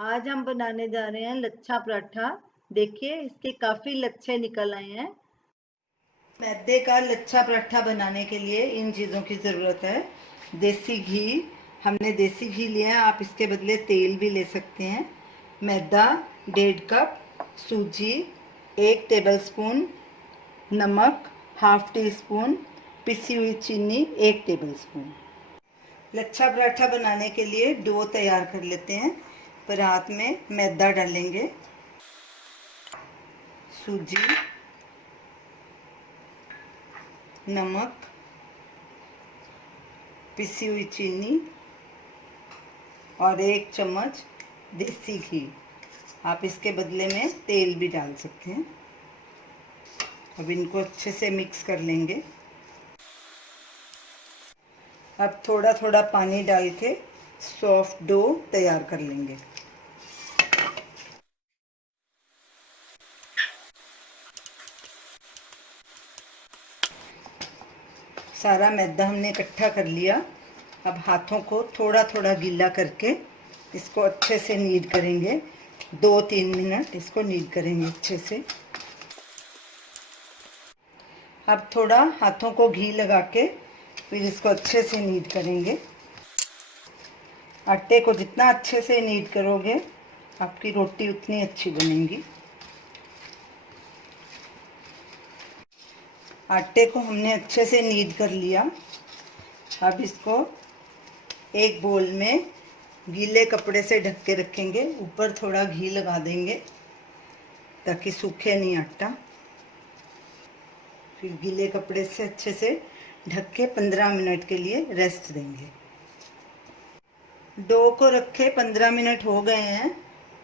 आज हम बनाने जा रहे हैं लच्छा पराठा। देखिए इसके काफी लच्छे निकल आए हैं। मैदे का लच्छा पराठा बनाने के लिए इन चीज़ों की ज़रूरत है। देसी घी, हमने देसी घी लिया है, आप इसके बदले तेल भी ले सकते हैं। मैदा 1.5 कप, सूजी 1 टेबलस्पून, नमक ½ टीस्पून, पिसी हुई चीनी 1 टेबलस्पून। लच्छा पराठा बनाने के लिए डो तैयार कर लेते हैं। परात में मैदा डालेंगे, सूजी, नमक, पिसी हुई चीनी और 1 चम्मच देसी घी। आप इसके बदले में तेल भी डाल सकते हैं। अब इनको अच्छे से मिक्स कर लेंगे। अब थोड़ा थोड़ा पानी डाल के सॉफ्ट डो तैयार कर लेंगे। सारा मैदा हमने इकट्ठा कर लिया। अब हाथों को थोड़ा थोड़ा गीला करके इसको अच्छे से नीड करेंगे। 2-3 मिनट इसको नीड करेंगे अच्छे से। अब थोड़ा हाथों को घी लगा के फिर इसको अच्छे से नीड करेंगे। आटे को जितना अच्छे से नीड करोगे आपकी रोटी उतनी अच्छी बनेगी। आटे को हमने अच्छे से नीड कर लिया। अब इसको एक बोल में गीले कपड़े से ढक के रखेंगे। ऊपर थोड़ा घी लगा देंगे ताकि सूखे नहीं आटा। फिर गीले कपड़े से अच्छे से ढक के 15 मिनट के लिए रेस्ट देंगे। डो को रखे 15 मिनट हो गए हैं।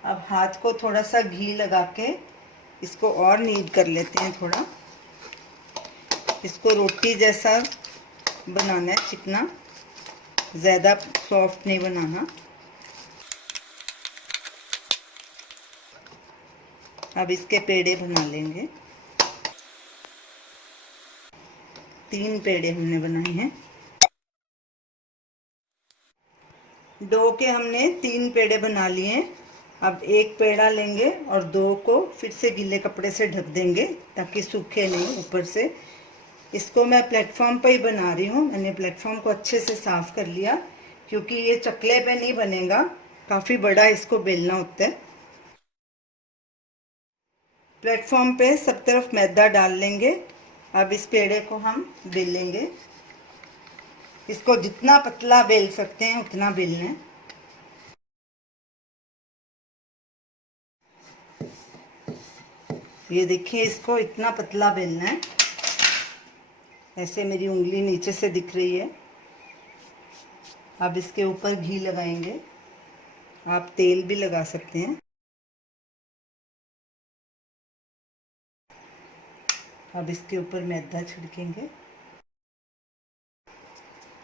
अब हाथ को थोड़ा सा घी लगा के इसको और नीड कर लेते हैं। थोड़ा इसको रोटी जैसा बनाना है, चिकना, ज़्यादा सॉफ्ट नहीं बनाना। अब इसके पेड़े बना लेंगे। 3 पेड़े हमने बनाए हैं। डो के हमने 3 पेड़े बना लिए। अब एक पेड़ा लेंगे और 2 को फिर से गीले कपड़े से ढक देंगे ताकि सूखे नहीं ऊपर से। इसको मैं प्लेटफॉर्म पर ही बना रही हूँ। मैंने प्लेटफॉर्म को अच्छे से साफ कर लिया क्योंकि ये चकले पे नहीं बनेगा, काफ़ी बड़ा इसको बेलना होता है। प्लेटफॉर्म पे सब तरफ मैदा डाल लेंगे। अब इस पेड़े को हम बेलेंगे। इसको जितना पतला बेल सकते हैं उतना बेलना है। ये देखिए, इसको इतना पतला बेलना है। ऐसे मेरी उंगली नीचे से दिख रही है। अब इसके ऊपर घी लगाएंगे, आप तेल भी लगा सकते हैं। अब इसके ऊपर मैदा छिड़केंगे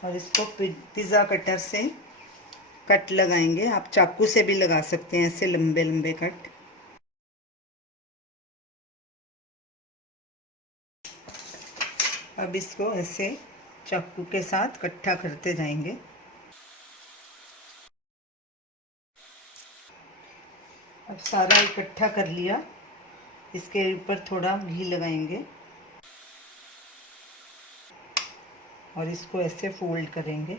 और इसको पिज़्ज़ा कटर से कट लगाएंगे। आप चाकू से भी लगा सकते हैं, ऐसे लंबे लंबे कट। अब इसको ऐसे चाकू के साथ इकट्ठा करते जाएंगे। अब सारा इकट्ठा कर लिया। इसके ऊपर थोड़ा घी लगाएंगे और इसको ऐसे फोल्ड करेंगे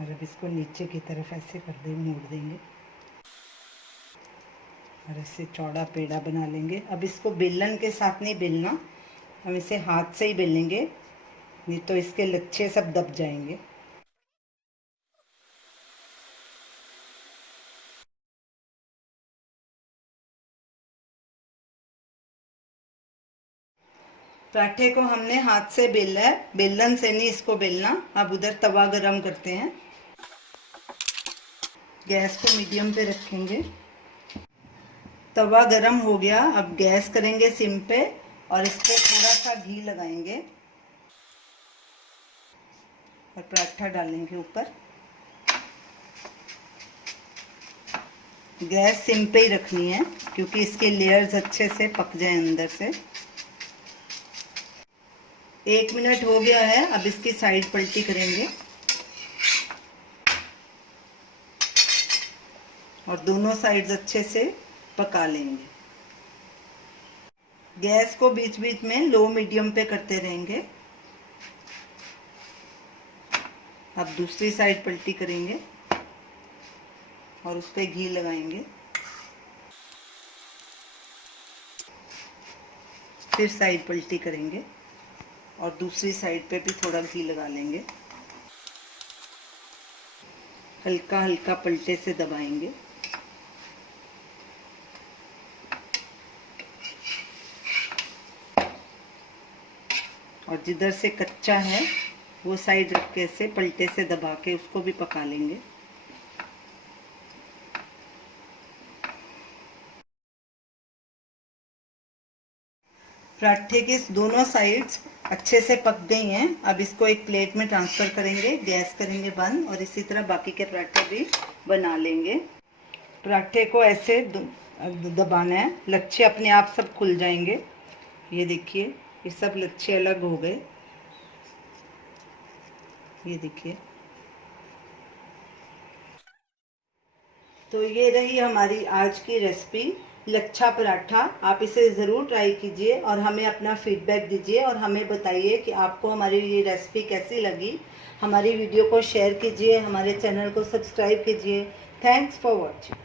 और अब इसको नीचे की तरफ ऐसे कर देंगे, मोड़ देंगे और ऐसे चौड़ा पेड़ा बना लेंगे। अब इसको बेलन के साथ नहीं बेलना, हम इसे हाथ से ही बेलेंगे, नहीं तो इसके लच्छे सब दब जाएंगे। पराठे को हमने हाथ से बेला है, बेलन से नहीं इसको बेलना। अब उधर तवा गरम करते हैं। गैस को मीडियम पे रखेंगे। तवा गरम हो गया। अब गैस करेंगे सिम पे और इस पर थोड़ा सा घी लगाएंगे और पराठा डालेंगे ऊपर। गैस सिम पे ही रखनी है क्योंकि इसके लेयर्स अच्छे से पक जाए अंदर से। 1 मिनट हो गया है। अब इसकी साइड पलटी करेंगे। और दोनों साइड्स अच्छे से पका लेंगे। गैस को बीच बीच में लो मीडियम पे करते रहेंगे। अब दूसरी साइड पलटी करेंगे और उस पर घी लगाएंगे। फिर साइड पलटी करेंगे और दूसरी साइड पे भी थोड़ा घी लगा लेंगे। हल्का हल्का पलटे से दबाएंगे। और जिधर से कच्चा है वो साइड रखे से पलटे से दबा के उसको भी पका लेंगे। पराठे के दोनों साइड्स अच्छे से पक गई हैं। अब इसको एक प्लेट में ट्रांसफ़र करेंगे, गैस करेंगे बंद और इसी तरह बाकी के पराठे भी बना लेंगे। पराठे को ऐसे दबाना है, लच्छे अपने आप सब खुल जाएंगे। ये देखिए, ये सब लच्छे अलग हो गए। ये देखिए, तो ये रही हमारी आज की रेसिपी लच्छा पराठा। आप इसे ज़रूर ट्राई कीजिए और हमें अपना फीडबैक दीजिए और हमें बताइए कि आपको हमारी ये रेसिपी कैसी लगी। हमारी वीडियो को शेयर कीजिए, हमारे चैनल को सब्सक्राइब कीजिए। Thanks for watching.